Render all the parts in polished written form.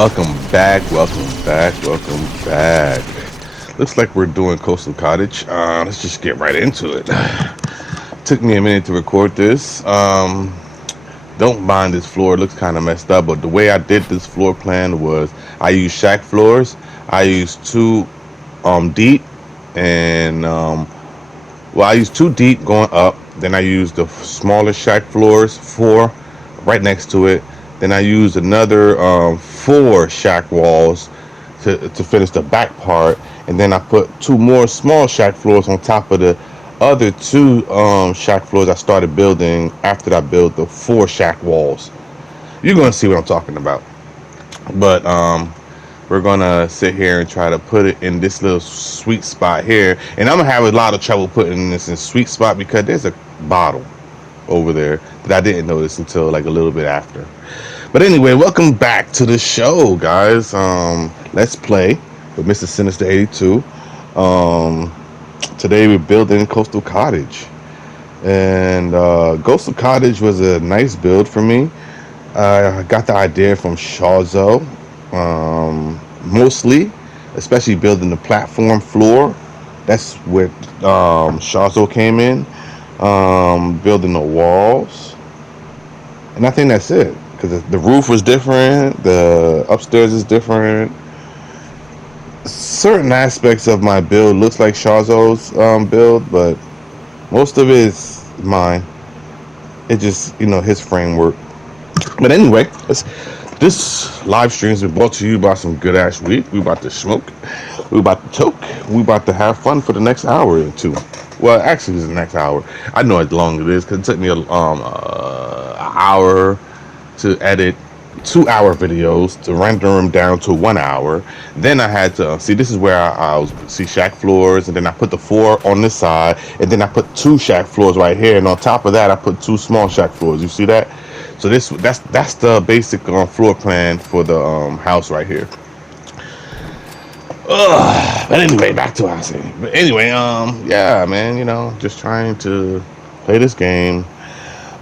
Welcome back, welcome back, welcome back. Looks like we're doing Coastal Cottage. Let's just get right into it. Took me a minute to record this. Don't mind this floor, it looks kind of messed up, but the way I did this floor plan was I used shack floors. I used two deep and I used two deep going up. Then I used the smaller shack floors, four right next to it. Then I used another four shack walls to finish the back part. And then I put two more small shack floors on top of the other two shack floors I started building after I built the four shack walls. You're going to see what I'm talking about. But we're gonna sit here and try to put it in this little sweet spot here, and I'm gonna have a lot of trouble putting this in sweet spot because there's a bottle over there that I didn't notice until like a little bit after. But anyway, welcome back to the show, guys. Let's play with Mr. Sinister 82. Today we're building Coastal Cottage, and Coastal Cottage was a nice build for me. I got the idea from Shawzo, mostly, especially building the platform floor. That's where Shawzo came in, building the walls, and I think that's it. Because the roof was different, the upstairs is different. Certain aspects of my build looks like Shawzo's build, but most of it is mine. It just his framework. But anyway, this live stream has been brought to you by some good ass weed. We about to smoke, we about to choke, we about to have fun for the next hour or two. Well, actually, it's the next hour. I know how long it is because it took me an hour to edit 2 hour videos to render them down to 1 hour. Then I had to see. This is where I was see shack floors, and then I put the four on this side, and then I put two shack floors right here, and on top of that, I put two small shack floors. You see that? So that's the basic floor plan for the house right here. But anyway, back to what I was saying. But anyway, yeah, man, just trying to play this game.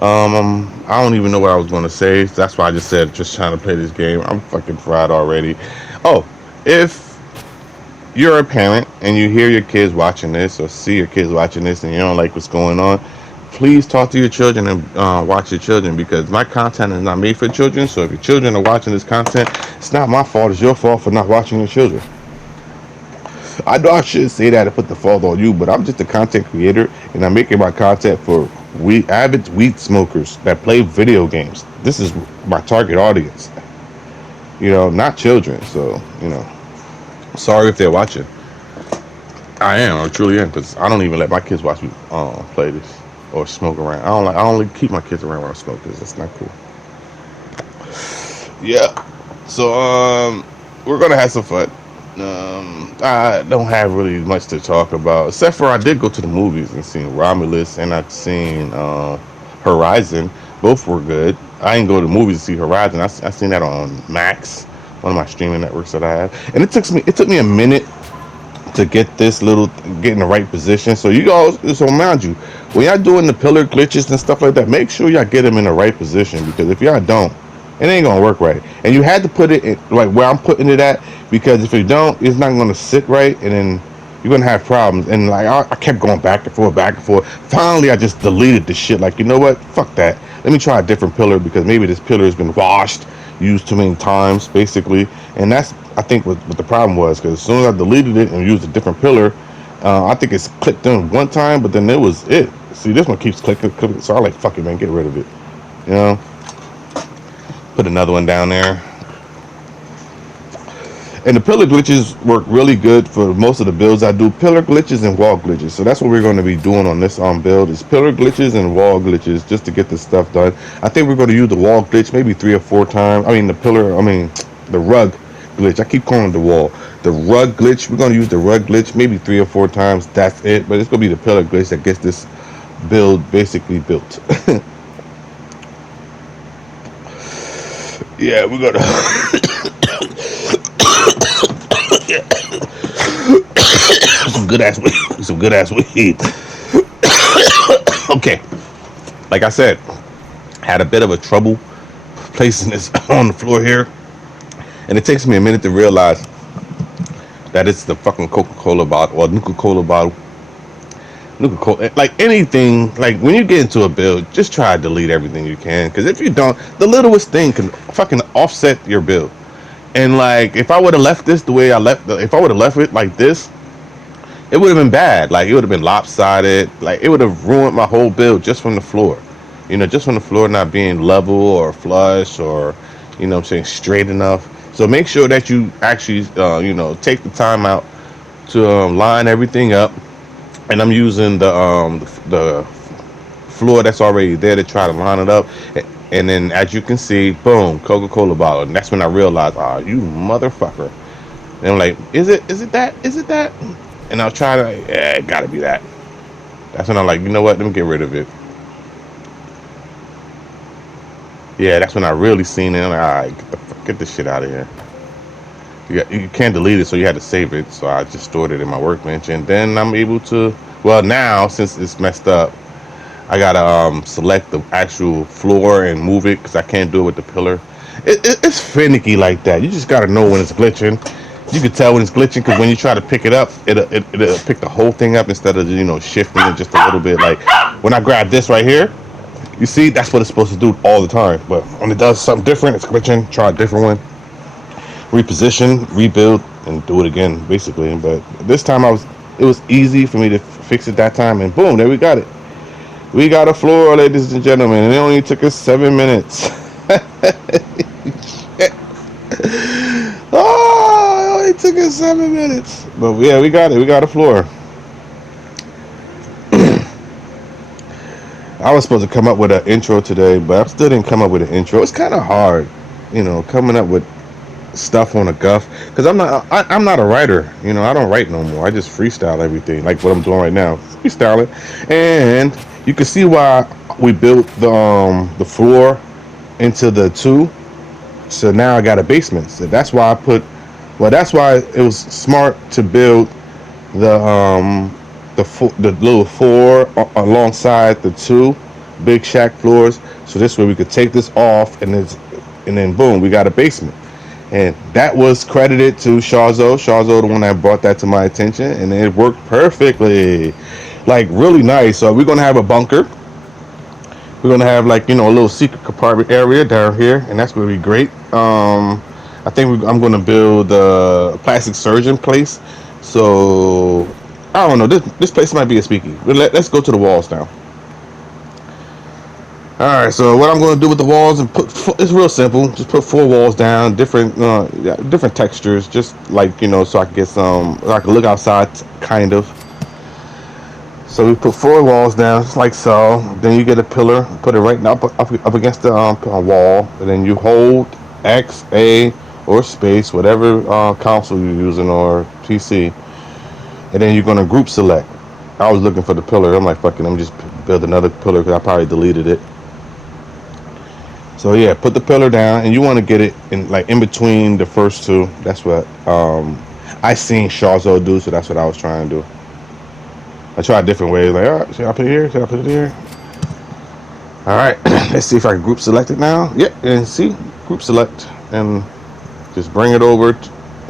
I don't even know what I was gonna say. That's why I just said just trying to play this game. I'm fucking fried already. Oh, if you're a parent and you hear your kids watching this or see your kids watching this and you don't like what's going on, please talk to your children and watch your children, because my content is not made for children. So if your children are watching this content, it's not my fault. It's your fault for not watching your children. I know I shouldn't say that and put the fault on you, but I'm just a content creator and I'm making my content for avid weed smokers that play video games. This is my target audience. Not children. So, sorry if they're watching. I truly am, because I don't even let my kids watch me play this or smoke around. I only keep my kids around when I smoke, because that's not cool. Yeah. So we're gonna have some fun. I don't have really much to talk about, except for I did go to the movies and seen Romulus, and I've seen Horizon. Both were good. I didn't go to the movies to see Horizon. I seen that on Max, one of my streaming networks that I have, and it took me a minute to get in the right position. So mind you, when y'all doing the pillar glitches and stuff like that, make sure y'all get them in the right position, because if y'all don't, it ain't gonna work right. And you had to put it in, like where I'm putting it at, because if you don't, it's not gonna sit right, and then you're gonna have problems. And like I kept going back and forth, back and forth. Finally, I just deleted the shit. Like, you know what? Fuck that. Let me try a different pillar, because maybe this pillar has been washed, used too many times, basically. And that's, I think, what the problem was, because as soon as I deleted it and used a different pillar, I think it's clicked in one time, but then it was it. See, this one keeps clicking, so I like, fuck it, man, get rid of it. Put another one down there. And the pillar glitches work really good for most of the builds I do. Pillar glitches and wall glitches. So that's what we're going to be doing on this build, is pillar glitches and wall glitches, just to get this stuff done. I think we're going to use the wall glitch maybe 3 or 4 times. The rug glitch. I keep calling it the wall. The rug glitch. We're going to use the rug glitch maybe 3 or 4 times. That's it. But it's going to be the pillar glitch that gets this build basically built. Yeah, we're going to... some good ass weed. Okay, like I said, had a bit of a trouble placing this on the floor here, And it takes me a minute to realize that it's the fucking Coca-Cola bottle or Nuka-Cola bottle. Nuka-Cola, like anything, like when you get into a build, just try to delete everything you can. Because if you don't, the littlest thing can fucking offset your build. And like, if I would have left this the way I left, if I would have left it like this, it would have been bad. Like it would have been lopsided. Like it would have ruined my whole build just from the floor. Just from the floor not being level or flush or, I'm saying straight enough. So make sure that you actually, take the time out to line everything up. And I'm using the floor that's already there to try to line it up. And then as you can see, boom, Coca-Cola bottle. And that's when I realized, you motherfucker. And I'm like, is it that? Is it that? And I'll try to, yeah, it gotta be that. That's when I'm like, you know what? Let me get rid of it. Yeah, that's when I really seen it. I'm like, all right, get this shit out of here. You can't delete it, so you had to save it. So I just stored it in my workbench. And then I'm able to, well, now, since it's messed up, I gotta select the actual floor and move it because I can't do it with the pillar. It's finicky like that. You just gotta know when it's glitching. You can tell when it's glitching because when you try to pick it up, it'll pick the whole thing up instead of shifting it just a little bit. Like when I grab this right here, you see that's what it's supposed to do all the time. But when it does something different, it's glitching. Try a different one. Reposition, rebuild, and do it again, basically. But this time it was easy for me to fix it that time, and boom, there we got it. We got a floor, ladies and gentlemen, and it only took us 7 minutes. Oh, it only took us 7 minutes. But yeah, we got it. We got a floor. I was supposed to come up with an intro today, but I still didn't come up with an intro. It's kind of hard, coming up with stuff on a guff because I'm not a writer. I don't write no more. I just freestyle everything, like what I'm doing right now, freestyling. And you can see why we built the floor into the 2. So now I got a basement. So that's why that's why it was smart to build the little 4 alongside the 2 big shack floors. So this way we could take this off and then boom, we got a basement. And that was credited to Shazo. Shazo, the one that brought that to my attention, and it worked perfectly. Like really nice. So we're gonna have a bunker. We're gonna have a little secret compartment area down here, and that's gonna be great. I think I'm gonna build a plastic surgeon place. So I don't know. This place might be a speakeasy. But let's go to the walls now. All right, so what I'm going to do with the walls and it's real simple. Just put 4 walls down, different textures, just like so I can get so I can look outside, kind of. So we put 4 walls down, like so. Then you get a pillar, put it right up against the wall, and then you hold X, A, or space, whatever console you're using or PC, and then you're going to group select. I was looking for the pillar. I'm like, fucking, I'm just build another pillar because I probably deleted it. So yeah, put the pillar down, and you want to get it in between the first 2. That's what I seen Shazo do, so that's what I was trying to do. I tried different ways, like, all right, should I put it here? Should I put it here? All right, let's see if I can group select it now. Yep, and see, group select, and just bring it over.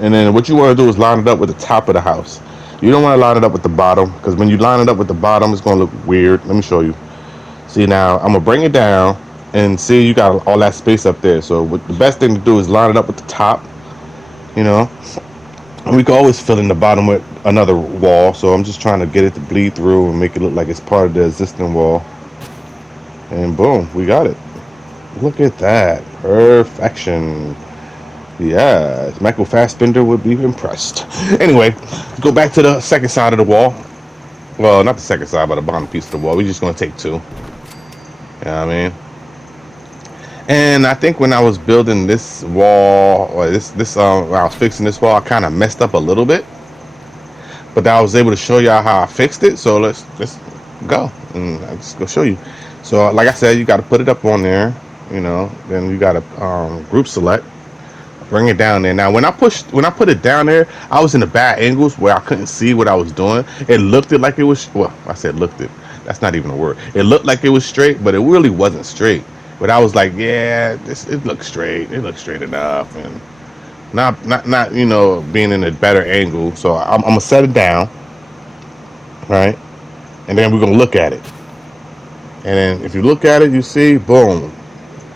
And then what you want to do is line it up with the top of the house. You don't want to line it up with the bottom, because when you line it up with the bottom, it's going to look weird. Let me show you. See, now I'm gonna bring it down. And see, you got all that space up there. So the best thing to do is line it up with the top, And we can always fill in the bottom with another wall. So I'm just trying to get it to bleed through and make it look like it's part of the existing wall. And boom, we got it. Look at that. Perfection. Yes, Michael Fassbender would be impressed. Anyway, go back to the second side of the wall. Well, not the second side, but the bottom piece of the wall. We're just going to take 2. You know what I mean? And I think when I was building this wall, or when I was fixing this wall, I kind of messed up a little bit. But I was able to show y'all how I fixed it. So let's go, and I'll just go show you. So like I said, you got to put it up on there, Then you got to group select, bring it down there. Now when I put it down there, I was in the bad angles where I couldn't see what I was doing. It looked like it was. Well, I said looked it. That's not even a word. It looked like it was straight, but it really wasn't straight. But I was like, yeah, it looks straight. It looks straight enough. And Not being in a better angle. So I'm gonna set it down, right, and then we're gonna look at it. And then if you look at it, you see, boom,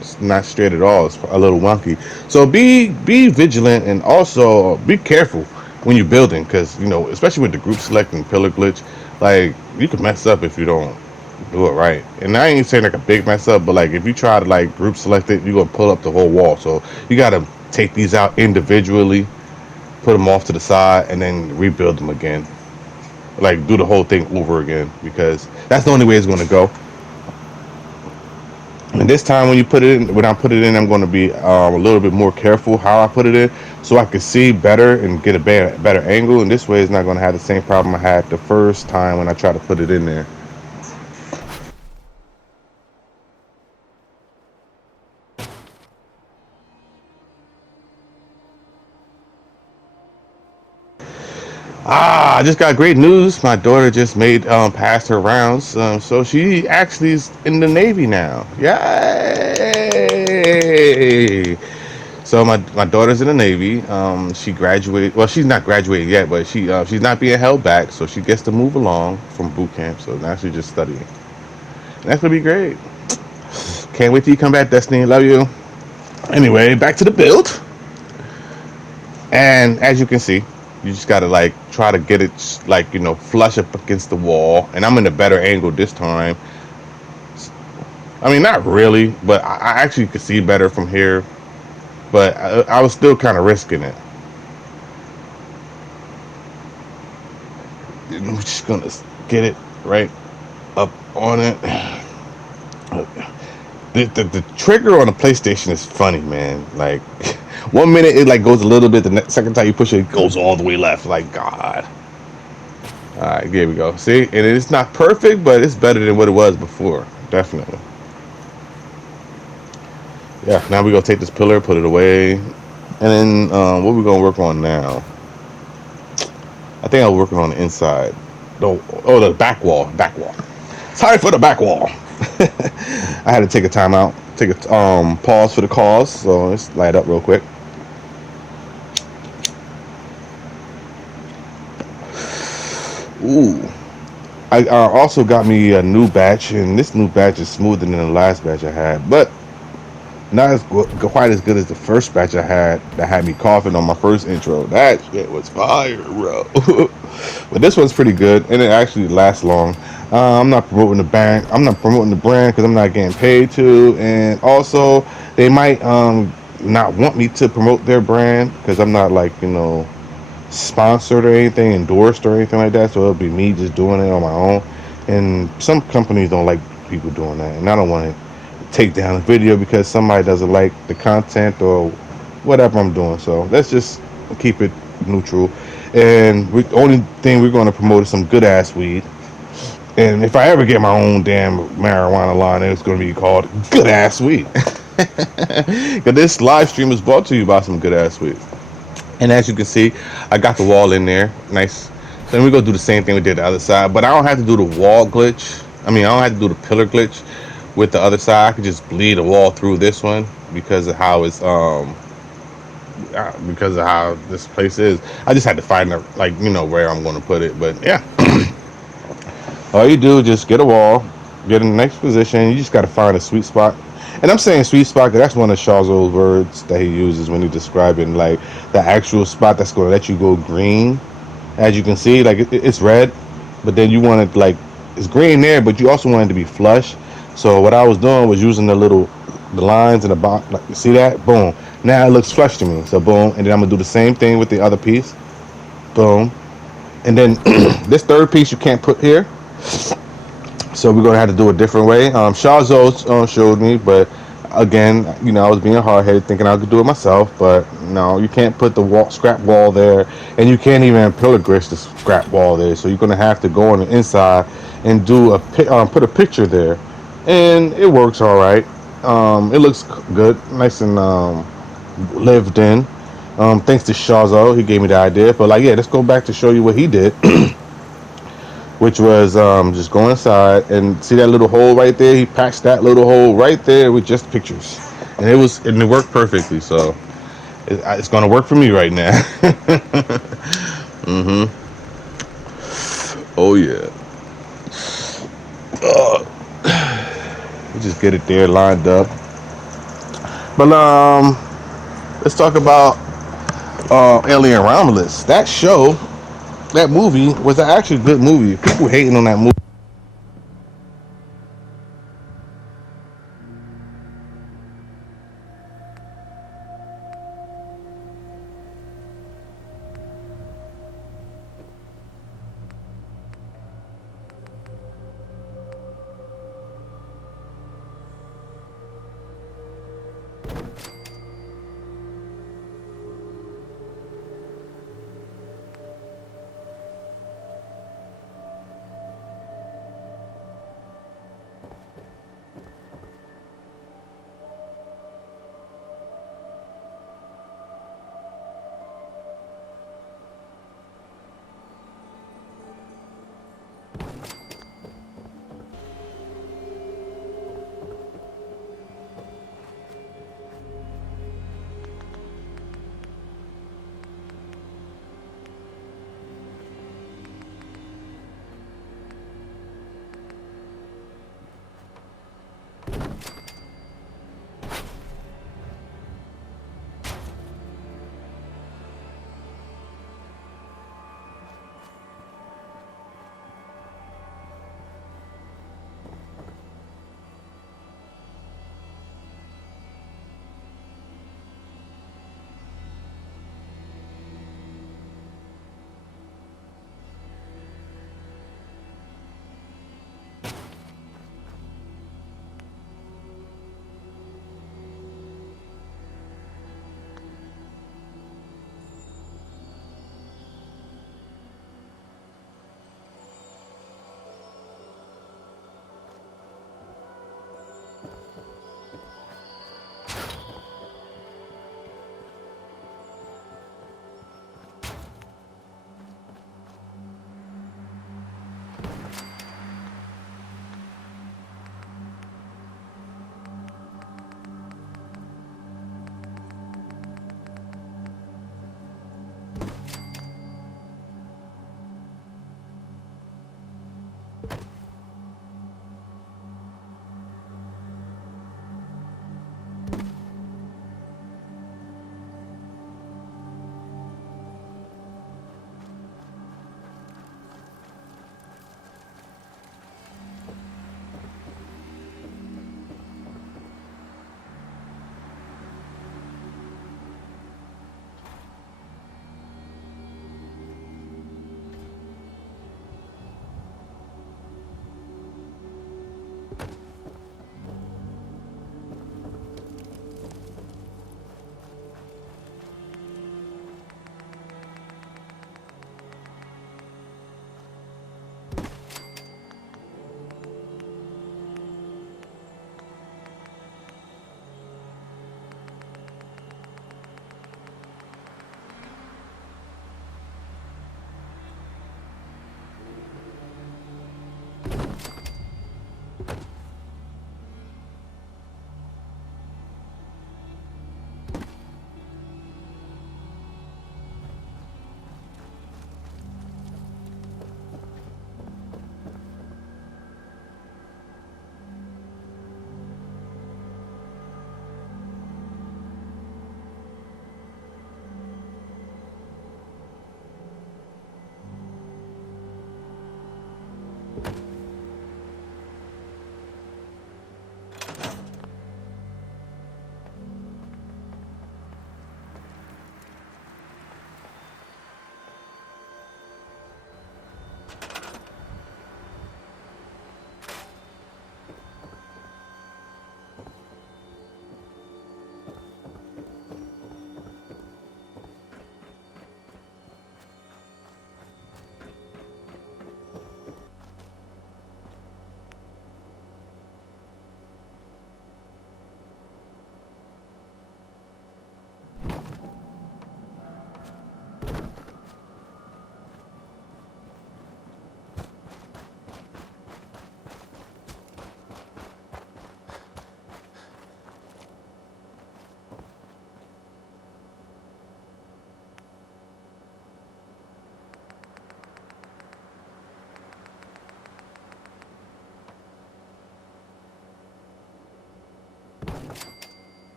it's not straight at all. It's a little wonky. So be vigilant and also be careful when you're building, because especially with the group select and pillar glitch, like you could mess up if you don't do it right. And I ain't saying like a big mess up, but like if you try to like group select it, you're gonna pull up the whole wall. So you gotta take these out individually, put them off to the side, and then rebuild them again. Like do the whole thing over again, because that's the only way it's gonna go. And this time when I put it in, I'm going to be a little bit more careful how I put it in, so I can see better and get a better angle. And this way, it's not going to have the same problem I had the first time when I tried to put it in there. I just got great news. My daughter just made passed her rounds, so she actually is in the Navy now. Yay! So my daughter's in the Navy. She graduated. Well, she's not graduated yet, but she's not being held back, so she gets to move along from boot camp. So now she's just studying. And that's gonna be great. Can't wait till you come back, Destiny. Love you. Anyway, back to the build. And as you can see, you just gotta like try to get it like flush up against the wall. And I'm in a better angle this time. I mean, not really, but I actually could see better from here. But I was still kind of risking it. I'm just gonna get it right up on it. The trigger on the PlayStation is funny, man. Like 1 minute it like goes a little bit, the second time you push it, it goes all the way left. Like God. All right, here we go. See, and it's not perfect, but it's better than what it was before. Definitely. Yeah. Now we gonna take this pillar, put it away, and then what we gonna work on now? I think I was working on the inside. The back wall. Back wall. Sorry for the back wall. I had to take a time out, take a pause for the cause. So let's light up real quick. Ooh. I also got me a new batch, and this new batch is smoother than the last batch I had, but not as quite as good as the first batch I had that had me coughing on my first intro. That shit was fire, bro. But this one's pretty good, and it actually lasts long. I'm not promoting the brand. I'm not promoting the brand because I'm not getting paid to, and also they might not want me to promote their brand because I'm not like sponsored or anything, endorsed or anything like that. So it'll be me just doing it on my own. And some companies don't like people doing that, and I don't want to take down a video because somebody doesn't like the content or whatever I'm doing. So let's just keep it neutral. And the only thing we're going to promote is some good ass weed. And if I ever get my own damn marijuana line, it's going to be called Good Ass Weed. Because this live stream is brought to you by some good ass weed. And as you can see, I got the wall in there. Nice. So then we're going to do the same thing we did the other side. But I don't have to do the wall glitch. I mean, I don't have to do the pillar glitch with the other side. I could just bleed a wall through this one because of how it's because of how this place is. I just had to find where I'm going to put it. But yeah, all you do is just get a wall, get in the next position. You just got to find a sweet spot. And I'm saying sweet spot because that's one of Shawzo's words that he uses when he's describing like the actual spot that's going to let you go green. As you can see, like it's red, but then you want it like it's green there, but you also want it to be flush. So what I was doing was using the lines in the box. Like you see that? Boom. Now it looks flush to me. So boom, and then I'm gonna do the same thing with the other piece. Boom, and then this third piece you can't put here. So we're gonna have to do it a different way. Shawzo showed me, but again, I was being hard headed, thinking I could do it myself. But no, you can't put the scrap wall there, and you can't even pillar grist the scrap wall there. So you're gonna have to go on the inside and do put a picture there, and it works all right. It looks good, nice and lived in. Thanks to Shawzo, he gave me the idea. But like, yeah, let's go back to show you what he did. Which was just go inside and see that little hole right there. He patched that little hole right there with just pictures, and it worked perfectly. So It's gonna work for me right now. hmm Oh yeah. We just get it there lined up. But let's talk about Alien Romulus. That movie was actually a good movie. People hating on that movie.